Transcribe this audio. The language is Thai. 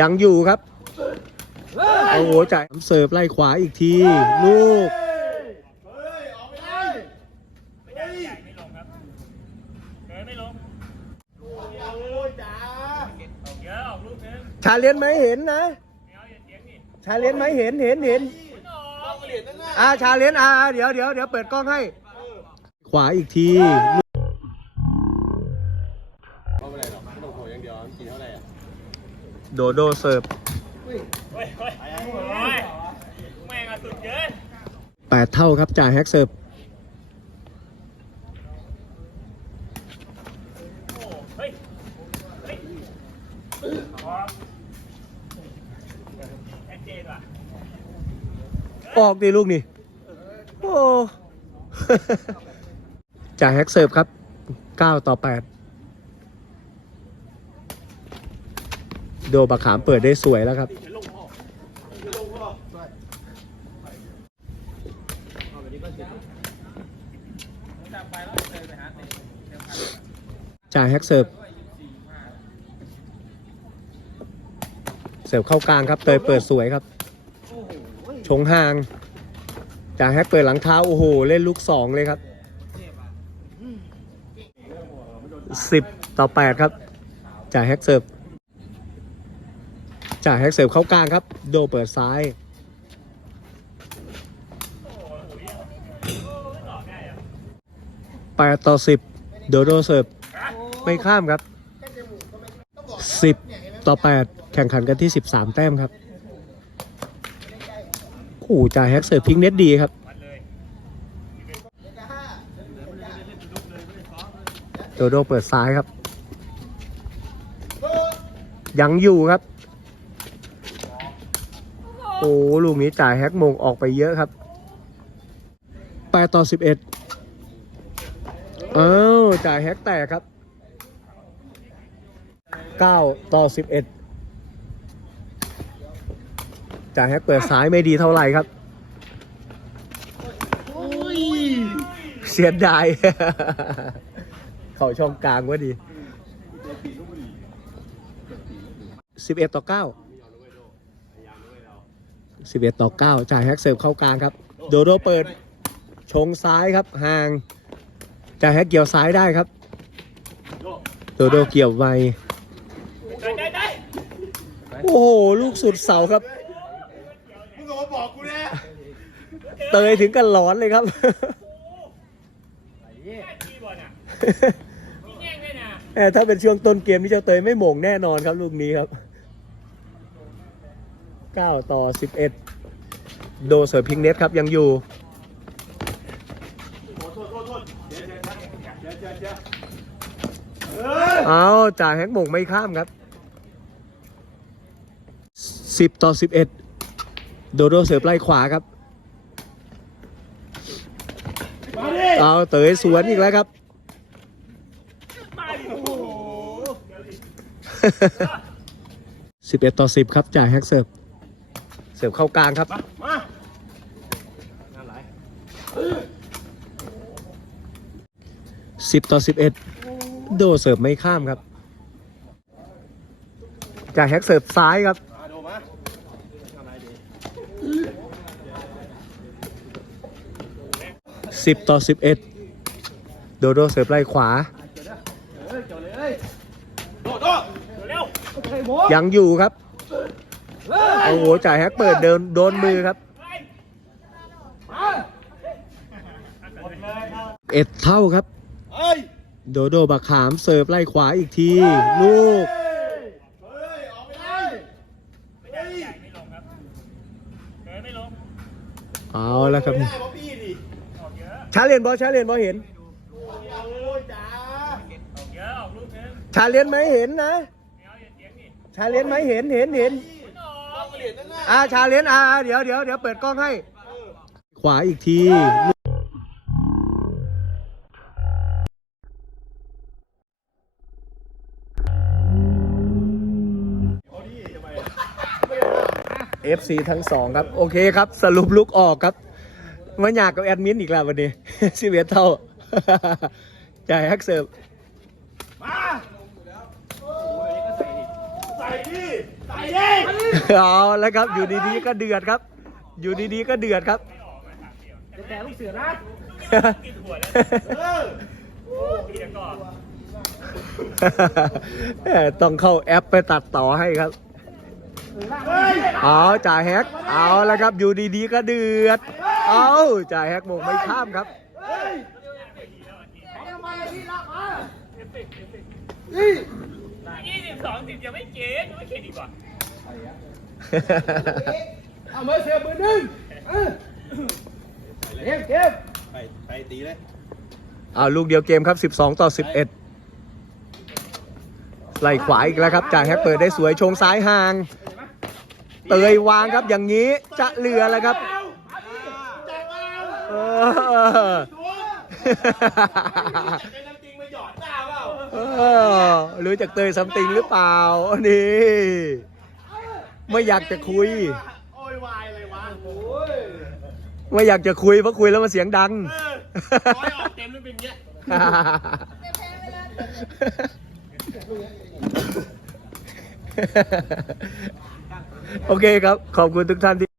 ยังอยู่ครับ เอาหัวใจายเสิร์ฟไล่ขวาอีกที ลูกไม่ได้ใหญ่ไม่ลงครับเดินไม่ลงออกเยอะออกลูกนึงชาเลนจ์ไหมเห็นนะไม่เอาอย่าเสียงนี่ชาเลนจ์ไหมเห็นเห็นเห็นออกอ่าชาเลนจ์อ่าเดี๋ยวเดี๋ยวเดี๋ยวเปิดกล้องให้ ขวาอีกที เอาไปเลยหรอกไม่ต้องโผล่อย่างเดียวกินเท่าไหร่อะ โดโดเสิร์ฟแม่สุดเกินแปดเท่าครับจ่ายแฮกเสิร์ฟออกดีลูกนี่ โอ้ จ่ายแฮกเสิร์ฟครับ 9 ต่อ 8 โดบะขามเปิดได้สวยแล้วครับ จ่ายแฮกเสิร์ฟเสิร์ฟเข้ากลางครับเตยเปิดสวยครับ ชงห่างจ่ายแฮกเปิดหลังเท้าโอ้โห เล่นลูกสองเลยครับสิบต่อแปดครับ จ่ายแฮกเสิร์ฟ จ่ายแฮกเสิร์ฟเข้ากลางครับ โดเปิดซ้าย แปดต่อสิบโดโดเสิร์ฟไม่ข้ามครับสิบต่อแปดแข่งขันกันที่สิบสามแต้มครับโอ้โหจ่ายแฮกเสิร์ฟพิงเน็ตดีครับโดโดเปิดซ้ายครับ ยังอยู่ครับ โอ้ลูกนี้จ่ายแฮกมงออกไปเยอะครับ8ต่อ11เอ็ดอ้าจ่ายแฮกแตกครับ9ต่อ11จ่ายแฮกเปิดซ้ายไม่ดีเท่าไหร่ครับเสียดาย เข้าช่องกลางว่าดี11ต่อ9 11 ต่อ 9 จ่ายแฮกเสิร์ฟเข้ากลางครับ โดโดเปิด ชงซ้ายครับ ห่าง จ่ายแฮกเกี่ยวซ้ายได้ครับ โดโดเกี่ยวไว โอ้โห ลูกสุดเสาครับ มึงก็มาบอกกูนะเตยถึงกันร้อนเลยครับแค่ทีบออถ้าเป็นช่วงต้นเกมนี่เจ้าเตยไม่หม่งแน่นอนครับลูกนี้ครับ 9 ต่อ 11 โดเสิร์พิงเน็ตครับยังอยู่เอาจ่ายแฮกหม่งไม่ข้ามครับ 10 ต่อ 11 โดโดเสิร์ฟไล่ขวาครับ เอาเตยสวนอีกแล้วครับสิบเอ็ดต่อสิบครับจ่ายแฮกเสิร์ฟ เสิร์ฟเข้ากลางครับ มาสิบต่อสิบเอ็ดโดเสิร์ฟไม่ข้ามครับจ่ายแฮกเสิร์ฟซ้ายครับมาโดมาทำไรดีสิบต่อสิบเอ็ดโดโดเสิร์ฟไล่ขวาโดโดเร็ว ยังอยู่ครับ โอ้โหจ่ายแฮกเปิดเดินโดนมือครับ เอ็ดเท่าครับเฮ้ยโดโดบักขามเสิร์ฟไล่ขวาอีกที ลูกเฮ้ยออกไปเลยไม่ได้ใหญ่ไม่ลงครับเดินไม่ลงเอาแล้วครับนี่ชาเลียนบอลชาเลียนบอลเห็นชาเลียนไหมเห็นนะชาเลียนไหมเห็นเห็นเห็น เหรียญนั่นน่ะอ่าชาเลนจ์อ่าเดี๋ยวเดี๋ยวเดี๋ยวเปิดกล้องให้ ขวาอีกที FC ทั้งสองครับ โอเคครับ สรุปลุกออกครับมาอยากกับแอดมินอีกแล้ววันนี้ สิเวเท่า จ่ายแฮกเสิร์ฟ มาโอ้ยก็ใส่ดิใส่ ส่ดิใส่ดิ เอาแล้วครับอยู่ดีๆก็เดือดครับ อยู่ดีๆก็เดือดครับแต่ลูกเสือนะกินหัวแล้วเออโอ้พี่เดี๋ยวก่อนแหม่ต้องเข้าแอปไปตัดต่อให้ครับเฮ้ยเอาจ่าแฮก เอาแล้วครับอยู่ดีๆก็เดือด เอาจ่าแฮกโมงไม่ข้ามครับเฮ้ ยยี่สิบสองสิบยังไม่เก๋ยังไม่เก๋ดีกว่า เอามือเสียมือหนึ่งเออเกมเกมไปไปตีเลยเอาลูกเดียวเกมครับ 12 ต่อ 11 ไหล่ขวาอีกแล้วครับจ่าแฮกเปิดได้สวยชงซ้ายห่าง เตยวางครับอย่างนี้จะเหลือแล้วครับเออเป็นน้ำจ รู้จักเตยซัมติงหรือเปล่า นี่ ไม่อยากจะคุย โอยวายเลยวะโอ้ยไม่อยากจะคุยเพราะคุยแล้วมันเสียงดัง ร้อยออกเต็มแล้วเป็นอย่างเงี้ยโอเคครับ ขอบคุณทุกท่านที่